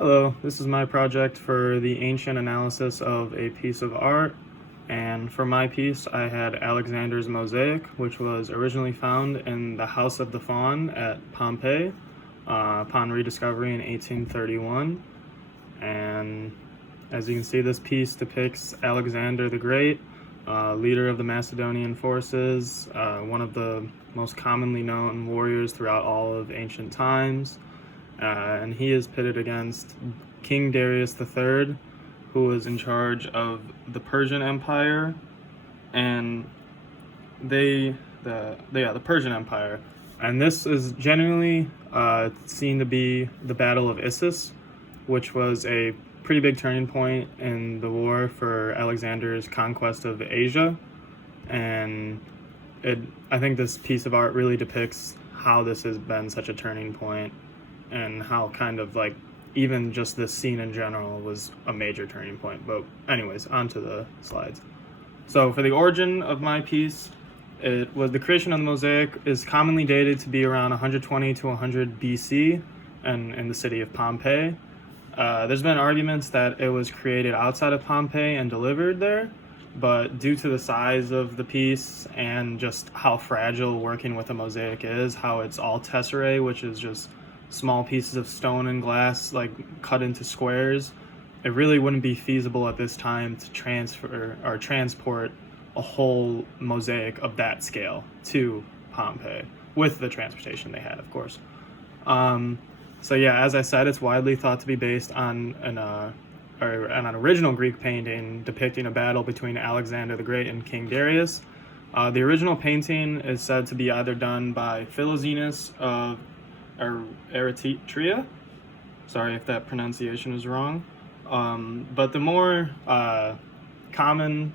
Hello, this is my project for the ancient analysis of a piece of art, and for my piece I had Alexander's Mosaic, which was originally found in the House of the Faun at Pompeii upon rediscovery in 1831. And as you can see, this piece depicts Alexander the Great, leader of the Macedonian forces, one of the most commonly known warriors throughout all of ancient times. And he is pitted against King Darius III, who was in charge of the Persian Empire, and the Persian Empire. And this is generally seen to be the Battle of Issus, which was a pretty big turning point in the war for Alexander's conquest of Asia. And I think this piece of art really depicts how this has been such a turning point, and how kind of like even just this scene in general was a major turning point. But anyways, on to the slides. So for the origin of my piece, it was the creation of the mosaic is commonly dated to be around 120 to 100 BC and in the city of Pompeii. There's been arguments that it was created outside of Pompeii and delivered there, but due to the size of the piece and just how fragile working with a mosaic is, how it's all tesserae, which is just small pieces of stone and glass like cut into squares, it really wouldn't be feasible at this time to transfer or transport a whole mosaic of that scale to Pompeii with the transportation they had, of course. So yeah, as I said, it's widely thought to be based on an original Greek painting depicting a battle between Alexander the Great and King Darius. The original painting is said to be either done by Philoxenus of Eretria. Sorry if that pronunciation is wrong. But the more common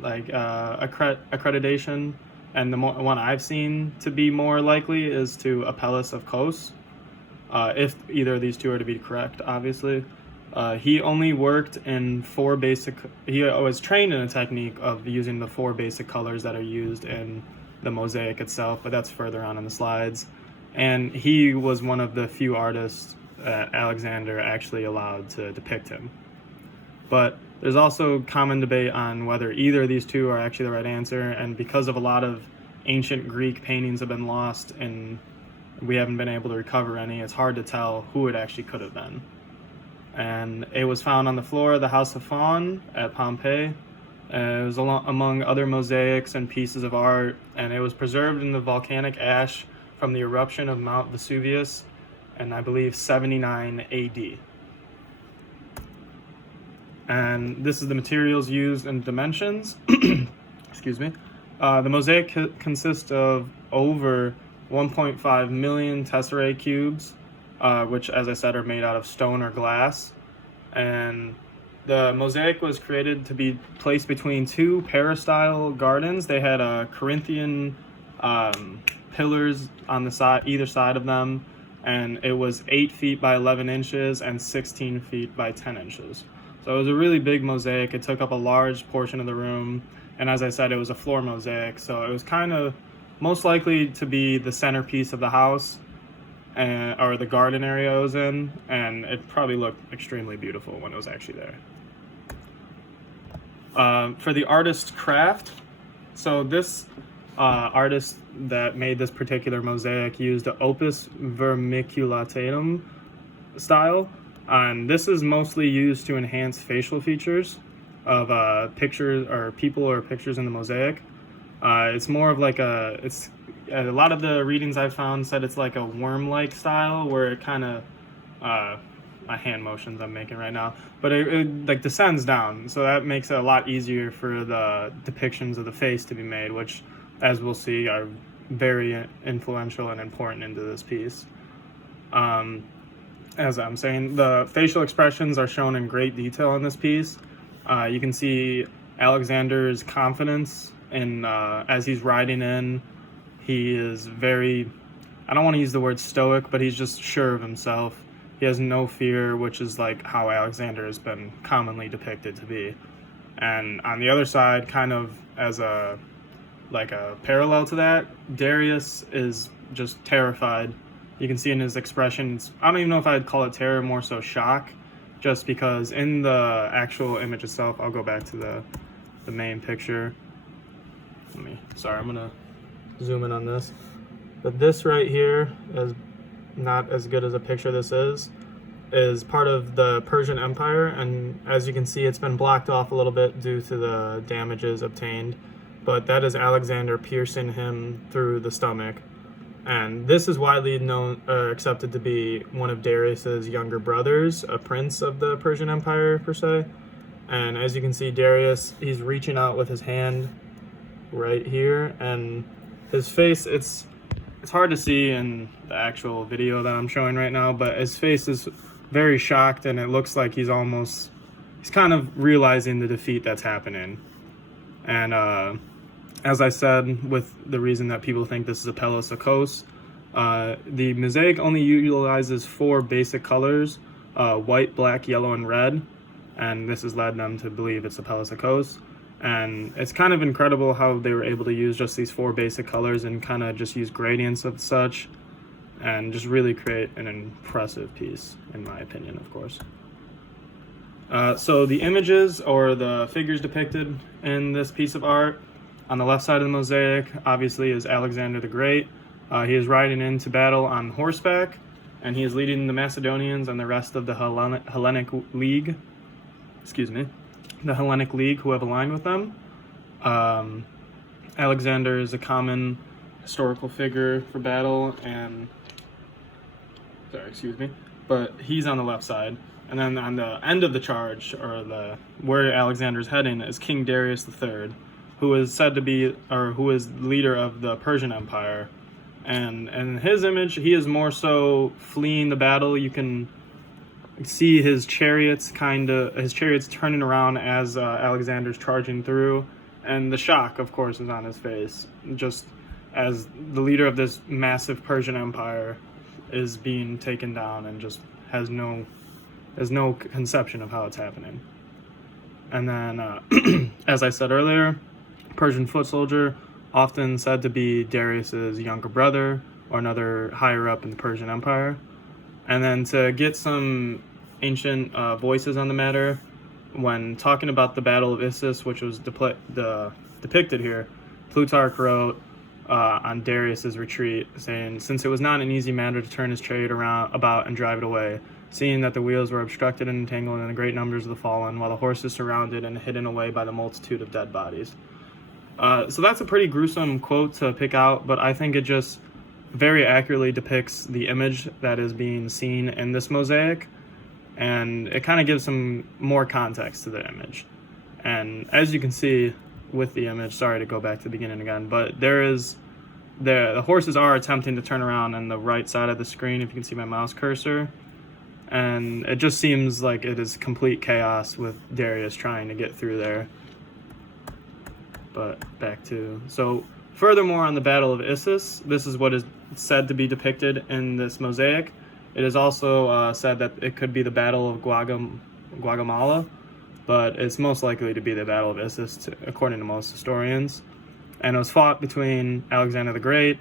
accreditation, and the one I've seen to be more likely, is to Apelles of Kos. If either of these two are to be correct, obviously. He only worked in he was trained in a technique of using the 4 basic colors that are used in the mosaic itself, but that's further on in the slides. And he was one of the few artists that Alexander actually allowed to depict him. But there's also common debate on whether either of these two are actually the right answer, and because of a lot of ancient Greek paintings have been lost and we haven't been able to recover any, it's hard to tell who it actually could have been. And it was found on the floor of the House of Faun at Pompeii. It was among other mosaics and pieces of art, and it was preserved in the volcanic ash from the eruption of Mount Vesuvius in, I believe, 79 AD. And this is the materials used and dimensions. Excuse me. The mosaic consists of over 1.5 million tesserae cubes, which, as I said, are made out of stone or glass. And the mosaic was created to be placed between 2 peristyle gardens. They had Corinthian pillars on the side, either side of them, and it was 8 feet by 11 inches and 16 feet by 10 inches. So it was a really big mosaic. It took up a large portion of the room, and as I said, it was a floor mosaic, so it was kind of most likely to be the centerpiece of the house or the garden area it was in, and it probably looked extremely beautiful when it was actually there. For the artist's craft, so this artist that made this particular mosaic used the opus vermiculatum style, and this is mostly used to enhance facial features of pictures or people or pictures in the mosaic. It's more of like a lot of the readings I've found said it's like a worm-like style where it kind of my hand motions I'm making right now, but it like descends down, so that makes it a lot easier for the depictions of the face to be made, which, as we'll see, are very influential and important into this piece. As I'm saying, the facial expressions are shown in great detail in this piece. You can see Alexander's confidence in as he's riding in. He is very, I don't want to use the word stoic, but he's just sure of himself. He has no fear, which is like how Alexander has been commonly depicted to be. And on the other side, kind of as a parallel to that, Darius is just terrified. You can see in his expressions, I don't even know if I'd call it terror, more so shock. just because in the actual image itself, I'll go back to the main picture. Sorry, I'm gonna zoom in on this. But this right here is not as good as a picture this is part of the Persian Empire, and as you can see, it's been blocked off a little bit due to the damages obtained, but that is Alexander piercing him through the stomach. And this is widely known, accepted to be one of Darius's younger brothers, a prince of the Persian Empire per se. And as you can see, Darius, he's reaching out with his hand right here, and his face, it's hard to see in the actual video that I'm showing right now, but his face is very shocked, and it looks like he's kind of realizing the defeat that's happening. And as I said, with the reason that people think this is Apelles Akos, the mosaic only utilizes 4 basic colors, white, black, yellow, and red, and this has led them to believe it's Apelles Akos. And it's kind of incredible how they were able to use just these 4 basic colors and kind of just use gradients of such and just really create an impressive piece, in my opinion, of course. So the images or the figures depicted in this piece of art, on the left side of the mosaic, obviously, is Alexander the Great. He is riding into battle on horseback, and he is leading the Macedonians and the rest of the Hellenic League. The Hellenic League who have aligned with them. Alexander is a common historical figure for battle, but he's on the left side. And then on the end of the charge, or where Alexander's heading, is King Darius III, who is said to be, or who is leader of the Persian Empire. And in his image, he is more so fleeing the battle. You can see his chariots turning around as Alexander's charging through, and the shock, of course, is on his face, just as the leader of this massive Persian Empire is being taken down and just has no conception of how it's happening. And then, as I said earlier, Persian foot soldier, often said to be Darius's younger brother or another higher up in the Persian Empire. And then to get some ancient voices on the matter, when talking about the Battle of Issus, which was depicted here, Plutarch wrote on Darius's retreat, saying, "Since it was not an easy matter to turn his chariot about and drive it away, seeing that the wheels were obstructed and entangled in the great numbers of the fallen, while the horses surrounded and hidden away by the multitude of dead bodies." So that's a pretty gruesome quote to pick out, but I think it just very accurately depicts the image that is being seen in this mosaic, and it kind of gives some more context to the image. And as you can see with the image, sorry to go back to the beginning again, but the horses are attempting to turn around on the right side of the screen, if you can see my mouse cursor, and it just seems like it is complete chaos with Darius trying to get through there. But so furthermore, on the Battle of Issus, this is what is said to be depicted in this mosaic. It is also said that it could be the Battle of Guatemala, but it's most likely to be the Battle of Issus, according to most historians. And it was fought between Alexander the Great,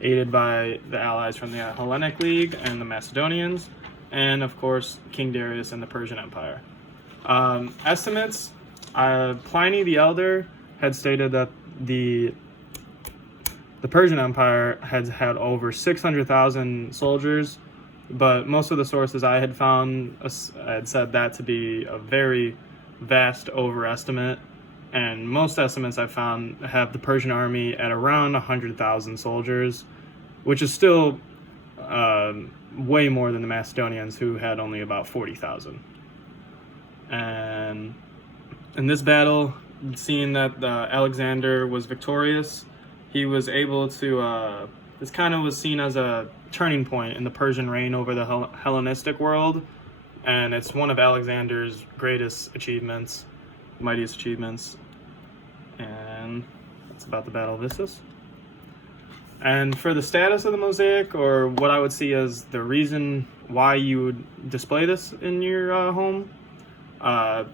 aided by the allies from the Hellenic League and the Macedonians, and of course King Darius and the Persian Empire. Estimates, Pliny the Elder had stated that the Persian Empire had over 600,000 soldiers, but most of the sources I had found had said that to be a very vast overestimate, and most estimates I found have the Persian army at around 100,000 soldiers, which is still way more than the Macedonians, who had only about 40,000. And in this battle, seeing that Alexander was victorious, he was able to, this kind of was seen as a turning point in the Persian reign over the Hellenistic world, and it's one of Alexander's greatest achievements, mightiest achievements, and that's about the Battle of Issus. And for the status of the mosaic, or what I would see as the reason why you would display this in your home,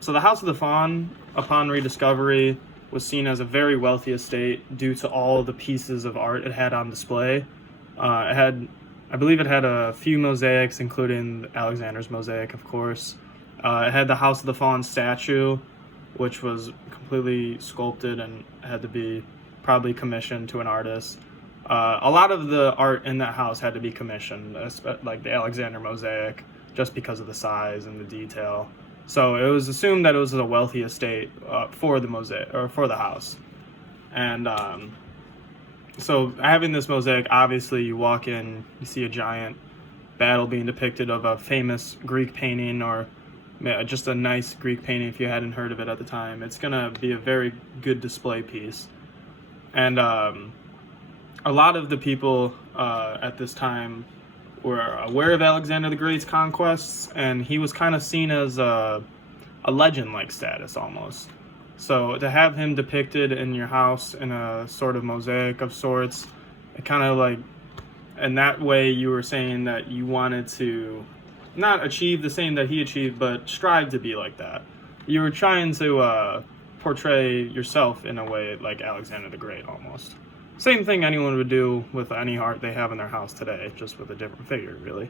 so the House of the Fawn, upon rediscovery, was seen as a very wealthy estate due to all the pieces of art it had on display. I believe it had a few mosaics, including Alexander's mosaic, of course, It had the House of the Fallen statue, which was completely sculpted and had to be probably commissioned to an artist. A lot of the art in that house had to be commissioned, like the Alexander Mosaic, just because of the size and the detail. So it was assumed that it was a wealthy estate for the mosaic or for the house. And so having this mosaic, obviously you walk in, you see a giant battle being depicted of a famous Greek painting, or just a nice Greek painting if you hadn't heard of it at the time. It's gonna be a very good display piece. And a lot of the people at this time were aware of Alexander the Great's conquests, and he was kind of seen as a legend-like status almost. So to have him depicted in your house in a sort of mosaic of sorts, it kind of like, and that way you were saying that you wanted to not achieve the same that he achieved, but strive to be like that. You were trying to portray yourself in a way like Alexander the Great almost. Same thing anyone would do with any art they have in their house today, just with a different figure, really.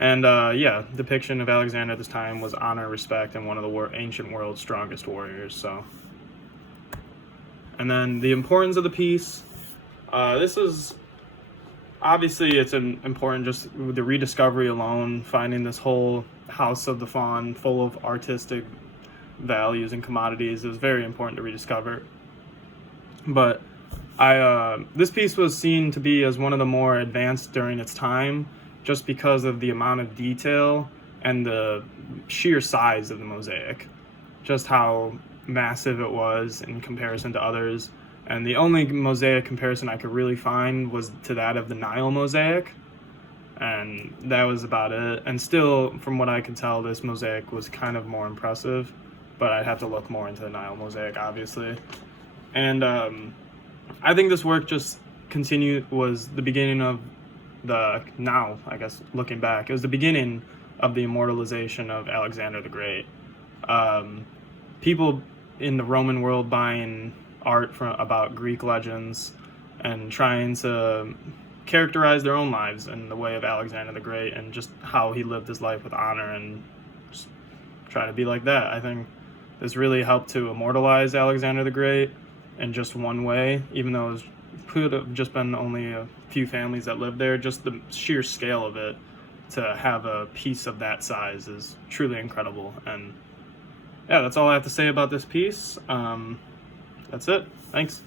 And yeah, depiction of Alexander at this time was honor, respect, and one of the ancient world's strongest warriors. So, and then the importance of the piece. This is obviously it's important, just the rediscovery alone, finding this whole House of the Fawn full of artistic values and commodities is very important to rediscover. But this piece was seen to be as one of the more advanced during its time, just because of the amount of detail and the sheer size of the mosaic, just how massive it was in comparison to others. And the only mosaic comparison I could really find was to that of the Nile mosaic, and that was about it. And still, from what I could tell, this mosaic was kind of more impressive, but I'd have to look more into the Nile mosaic, obviously. And I think this work just was the beginning of now, I guess, looking back, it was the beginning of the immortalization of Alexander the Great. People in the Roman world buying art about Greek legends and trying to characterize their own lives in the way of Alexander the Great and just how he lived his life with honor and just try to be like that. I think this really helped to immortalize Alexander the Great in just one way, even though it could have just been only a few families that lived there. Just the sheer scale of it, to have a piece of that size, is truly incredible. And yeah, that's all I have to say about this piece. That's it. Thanks.